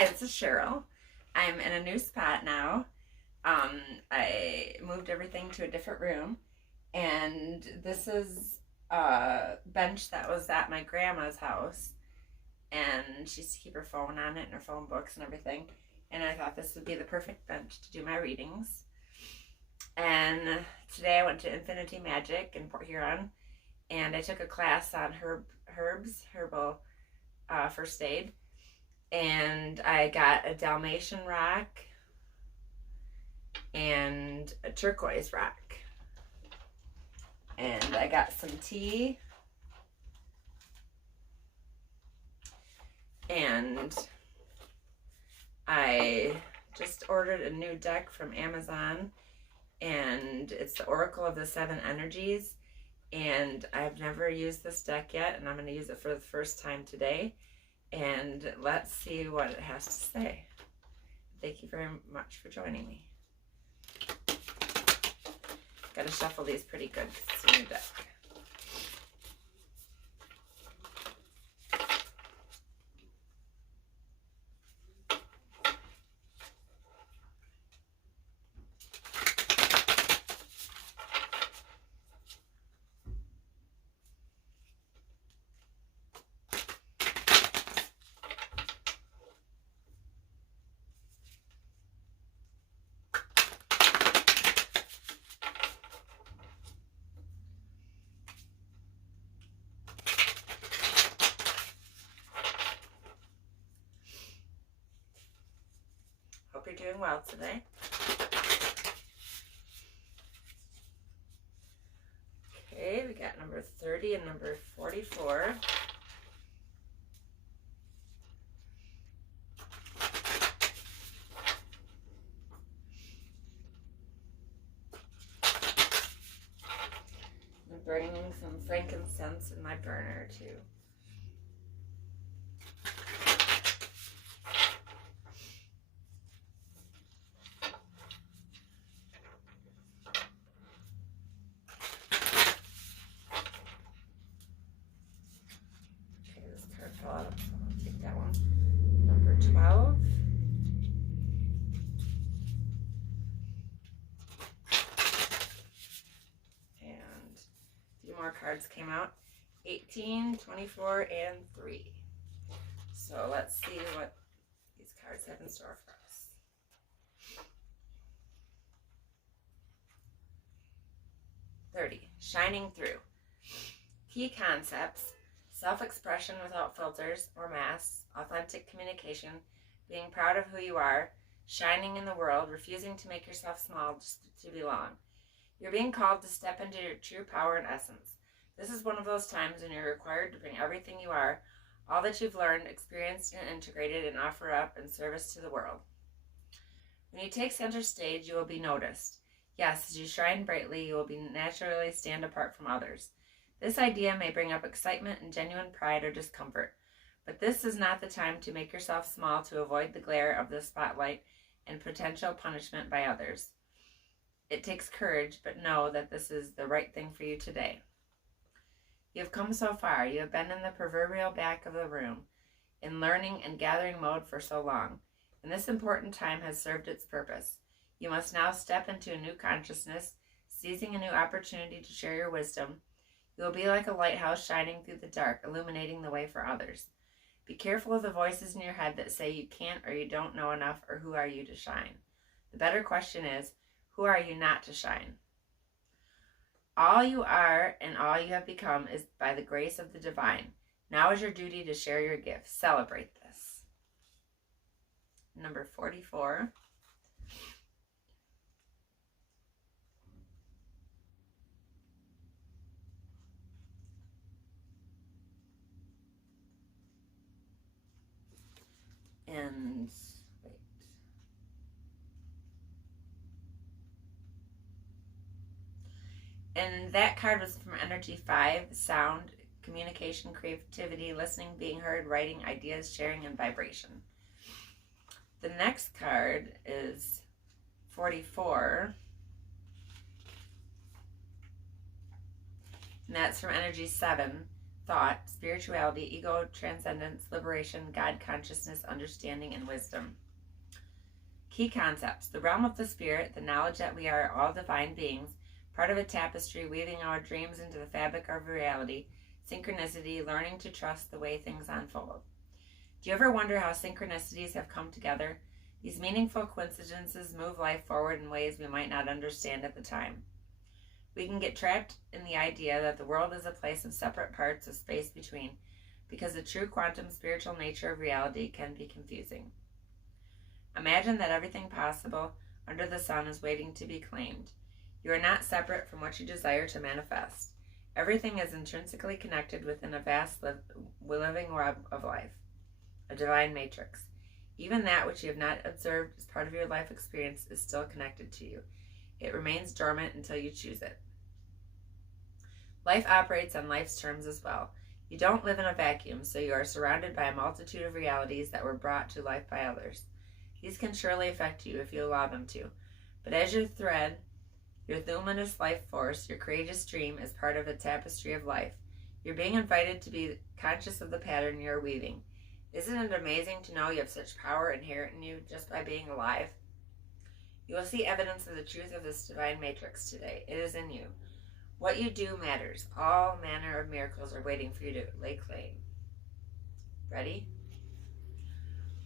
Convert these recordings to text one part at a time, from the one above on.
Hi, this is Cheryl. I'm in a new spot now. I moved everything to a different room, and this is a bench that was at my grandma's house, and she used to keep her phone on it and her phone books and everything. And I thought this would be the perfect bench to do my readings. And today I went to Infinity Magic in Port Huron, and I took a class on herbal first aid, and I got a Dalmatian rock and a turquoise rock, and I got some tea, and I just ordered a new deck from Amazon, and it's the Oracle of the Seven Energies, and I've never used this deck yet, and I'm going to use it for the first time today, and let's see what it has to say. Thank you very much for joining me. Gotta shuffle these pretty good because it's a new deck. Hope you're doing well today. Okay, we got number 30 and number 44. I'm burning some frankincense in my burner too. Fell out, so I'll take that one. Number 12. And a few more cards came out. 18, 24, and 3. So let's see what these cards have in store for us. Shining through. Key concepts: self-expression without filters or masks, authentic communication, being proud of who you are, shining in the world, refusing to make yourself small just to belong. You're being called to step into your true power and essence. This is one of those times when you're required to bring everything you are, all that you've learned, experienced, and integrated, and offer up in service to the world. When you take center stage, you will be noticed. Yes, as you shine brightly, you will be naturally stand apart from others. This idea may bring up excitement and genuine pride or discomfort, but this is not the time to make yourself small to avoid the glare of the spotlight and potential punishment by others. It takes courage, but know that this is the right thing for you today. You have come so far. You have been in the proverbial back of the room, in learning and gathering mode for so long, and this important time has served its purpose. You must now step into a new consciousness, seizing a new opportunity to share your wisdom. You will be like a lighthouse shining through the dark, illuminating the way for others. Be careful of the voices in your head that say you can't or you don't know enough or who are you to shine. The better question is, who are you not to shine? All you are and all you have become is by the grace of the divine. Now is your duty to share your gifts. Celebrate this. Number 44. And wait. And that card was from Energy 5, sound, communication, creativity, listening, being heard, writing, ideas, sharing, and vibration. The next card is 44. And that's from Energy 7, thought, spirituality, ego, transcendence, liberation, God consciousness, understanding, and wisdom. Key concepts: the realm of the spirit, the knowledge that we are all divine beings, part of a tapestry weaving our dreams into the fabric of reality, synchronicity, learning to trust the way things unfold. Do you ever wonder how synchronicities have come together? These meaningful coincidences move life forward in ways we might not understand at the time. We can get trapped in the idea that the world is a place of separate parts of space between, because the true quantum spiritual nature of reality can be confusing. Imagine that everything possible under the sun is waiting to be claimed. You are not separate from what you desire to manifest. Everything is intrinsically connected within a vast living web of life, a divine matrix. Even that which you have not observed as part of your life experience is still connected to you. It remains dormant until you choose it. Life operates on life's terms as well. You don't live in a vacuum, so you are surrounded by a multitude of realities that were brought to life by others. These can surely affect you if you allow them to. But as you thread your luminous life force, your courageous dream is part of a tapestry of life. You're being invited to be conscious of the pattern you're weaving. Isn't it amazing to know you have such power inherent in you just by being alive? You will see evidence of the truth of this divine matrix today. It is in you. What you do matters. All manner of miracles are waiting for you to lay claim. Ready?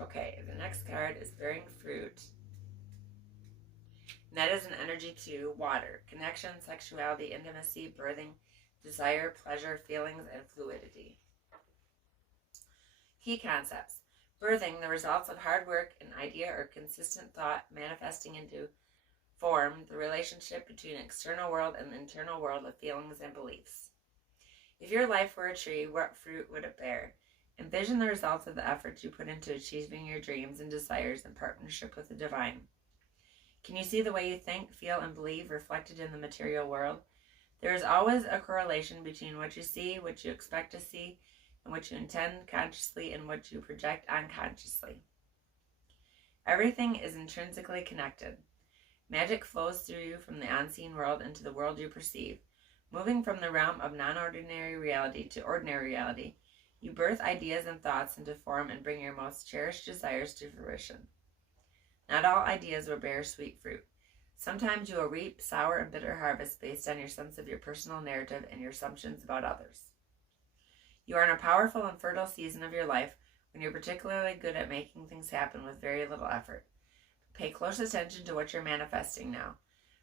Okay, the next card is bearing fruit. And that is an energy to water. Connection, sexuality, intimacy, birthing, desire, pleasure, feelings, and fluidity. Key concepts. Birthing, the results of hard work, an idea, or consistent thought manifesting into form, the relationship between the external world and the internal world of feelings and beliefs. If your life were a tree, what fruit would it bear? Envision the results of the efforts you put into achieving your dreams and desires in partnership with the divine. Can you see the way you think, feel, and believe reflected in the material world? There is always a correlation between what you see, what you expect to see, and what you intend consciously and what you project unconsciously. Everything is intrinsically connected. Magic flows through you from the unseen world into the world you perceive. Moving from the realm of non-ordinary reality to ordinary reality, you birth ideas and thoughts into form and bring your most cherished desires to fruition. Not all ideas will bear sweet fruit. Sometimes you will reap sour and bitter harvests based on your sense of your personal narrative and your assumptions about others. You are in a powerful and fertile season of your life when you're particularly good at making things happen with very little effort. Pay close attention to what you're manifesting now.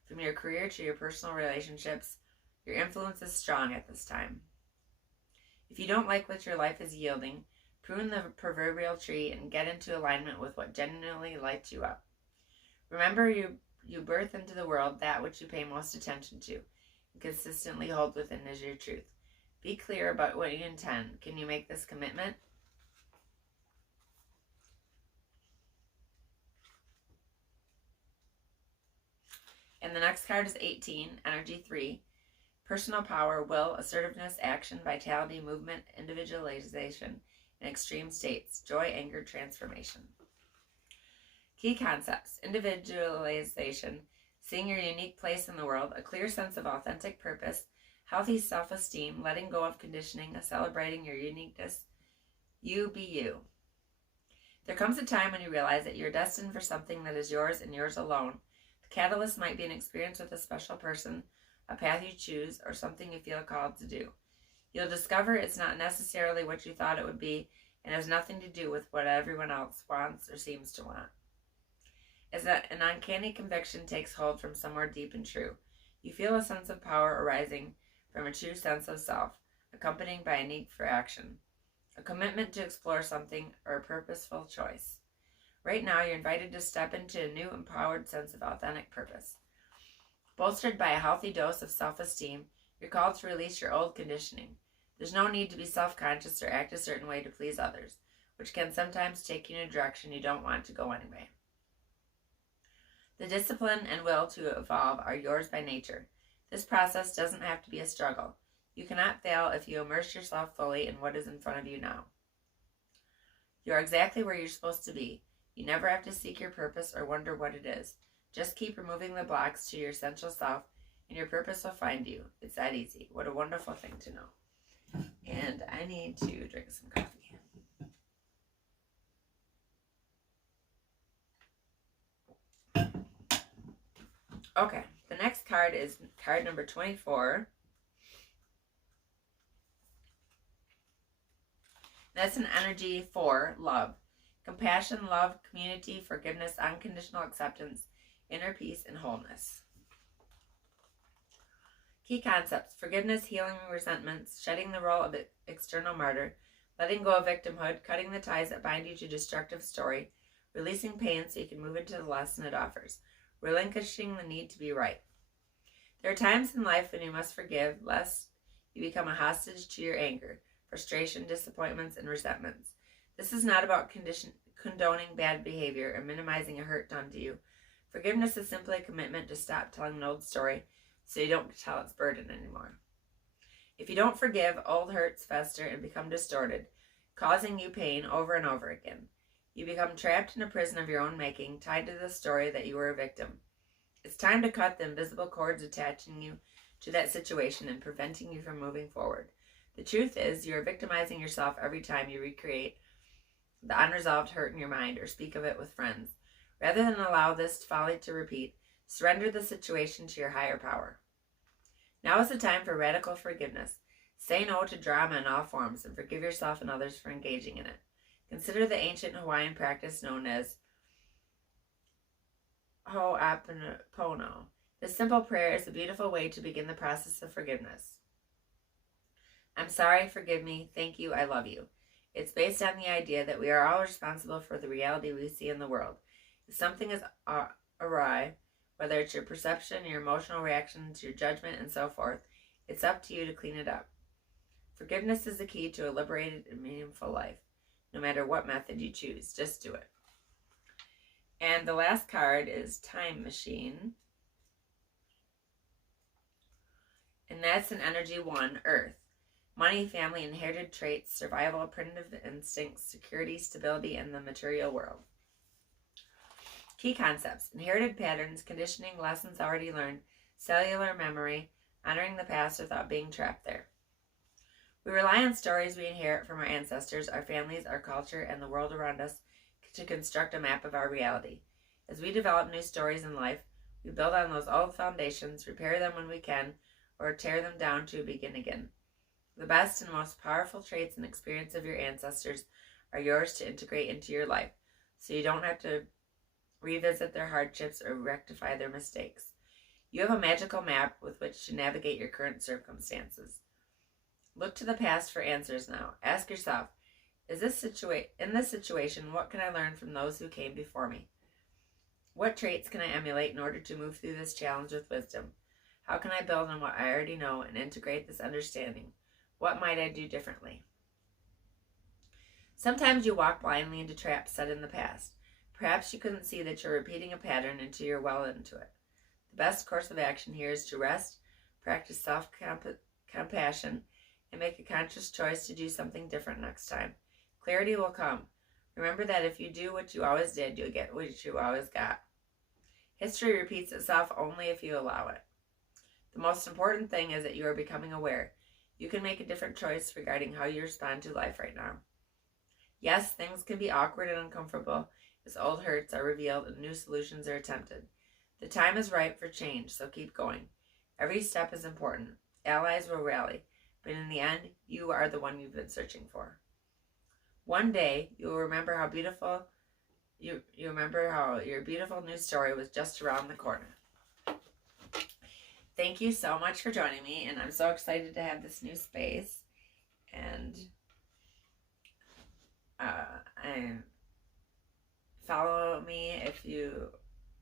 From your career to your personal relationships, your influence is strong at this time. If you don't like what your life is yielding, prune the proverbial tree and get into alignment with what genuinely lights you up. Remember, you birth into the world that which you pay most attention to and consistently hold within as your truth. Be clear about what you intend. Can you make this commitment? And the next card is 18, Energy 3. Personal power, will, assertiveness, action, vitality, movement, individualization, and extreme states, joy, anger, transformation. Key concepts: individualization, seeing your unique place in the world, a clear sense of authentic purpose, healthy self-esteem, letting go of conditioning, celebrating your uniqueness. You be you. There comes a time when you realize that you're destined for something that is yours and yours alone. The catalyst might be an experience with a special person, a path you choose, or something you feel called to do. You'll discover it's not necessarily what you thought it would be and has nothing to do with what everyone else wants or seems to want. As an uncanny conviction takes hold from somewhere deep and true, you feel a sense of power arising from a true sense of self, accompanied by a need for action, a commitment to explore something, or a purposeful choice. Right now, you're invited to step into a new empowered sense of authentic purpose. Bolstered by a healthy dose of self-esteem, you're called to release your old conditioning. There's no need to be self-conscious or act a certain way to please others, which can sometimes take you in a direction you don't want to go anyway. The discipline and will to evolve are yours by nature. This process doesn't have to be a struggle. You cannot fail if you immerse yourself fully in what is in front of you now. You are exactly where you're supposed to be. You never have to seek your purpose or wonder what it is. Just keep removing the blocks to your essential self, and your purpose will find you. It's that easy. What a wonderful thing to know. And I need to drink some coffee. Okay, the next card is card number 24. That's an energy for love. Compassion, love, community, forgiveness, unconditional acceptance, inner peace, and wholeness. Key concepts: forgiveness, healing resentments, shedding the role of external martyr, letting go of victimhood, cutting the ties that bind you to destructive story, releasing pain so you can move into the lesson it offers, relinquishing the need to be right. There are times in life when you must forgive, lest you become a hostage to your anger, frustration, disappointments, and resentments. This is not about condoning bad behavior or minimizing a hurt done to you. Forgiveness is simply a commitment to stop telling an old story so you don't tell its burden anymore. If you don't forgive, old hurts fester and become distorted, causing you pain over and over again. You become trapped in a prison of your own making, tied to the story that you were a victim. It's time to cut the invisible cords attaching you to that situation and preventing you from moving forward. The truth is, you are victimizing yourself every time you recreate the unresolved hurt in your mind or speak of it with friends. Rather than allow this folly to repeat, surrender the situation to your higher power. Now is the time for radical forgiveness. Say no to drama in all forms and forgive yourself and others for engaging in it. Consider the ancient Hawaiian practice known as Ho'oponopono. This simple prayer is a beautiful way to begin the process of forgiveness. I'm sorry, forgive me, thank you, I love you. It's based on the idea that we are all responsible for the reality we see in the world. If something is awry, whether it's your perception, your emotional reactions, your judgment, and so forth, it's up to you to clean it up. Forgiveness is the key to a liberated and meaningful life. No matter what method you choose, just do it. And the last card is Time Machine. And that's an energy 1, Earth. Money, family, inherited traits, survival, primitive instincts, security, stability, and the material world. Key concepts: inherited patterns, conditioning, lessons already learned, cellular memory, honoring the past without being trapped there. We rely on stories we inherit from our ancestors, our families, our culture, and the world around us to construct a map of our reality. As we develop new stories in life, we build on those old foundations, repair them when we can, or tear them down to begin again. The best and most powerful traits and experience of your ancestors are yours to integrate into your life, so you don't have to revisit their hardships or rectify their mistakes. You have a magical map with which to navigate your current circumstances. Look to the past for answers now. Ask yourself, in this situation, what can I learn from those who came before me? What traits can I emulate in order to move through this challenge with wisdom? How can I build on what I already know and integrate this understanding? What might I do differently? Sometimes you walk blindly into traps set in the past. Perhaps you couldn't see that you're repeating a pattern until you're well into it. The best course of action here is to rest, practice self-compassion, and make a conscious choice to do something different next time. Clarity will come. Remember that if you do what you always did, you'll get what you always got. History repeats itself only if you allow it. The most important thing is that you are becoming aware. You can make a different choice regarding how you respond to life right now. Yes, things can be awkward and uncomfortable as old hurts are revealed and new solutions are attempted. The time is ripe for change, so keep going. Every step is important. Allies will rally, but in the end, you are the one you've been searching for. One day, you will remember how you remember how your beautiful new story was just around the corner. Thank you so much for joining me, and I'm so excited to have this new space. And follow me if you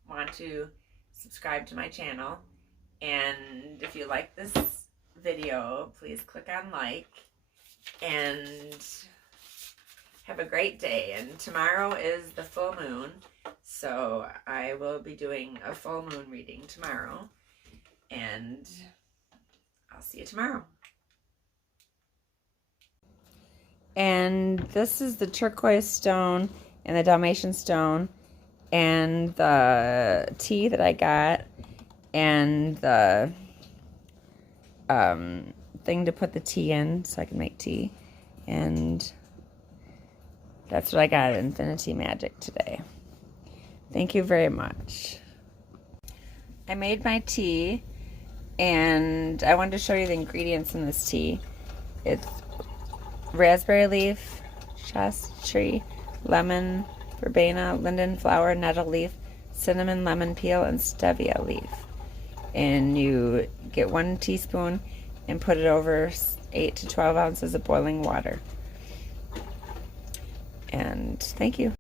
want to subscribe to my channel. And if you like this video, please click on like. And have a great day. And tomorrow is the full moon, so I will be doing a full moon reading tomorrow. And I'll see you tomorrow. And this is the turquoise stone and the Dalmatian stone and the tea that I got and the thing to put the tea in so I can make tea. And that's what I got at Infinity Magic today. Thank you very much. I made my tea, and I wanted to show you the ingredients in this tea. It's raspberry leaf, shasta tree, lemon, verbena, linden flower, nettle leaf, cinnamon, lemon peel, and stevia leaf. And you get 1 teaspoon and put it over 8 to 12 ounces of boiling water. And thank you.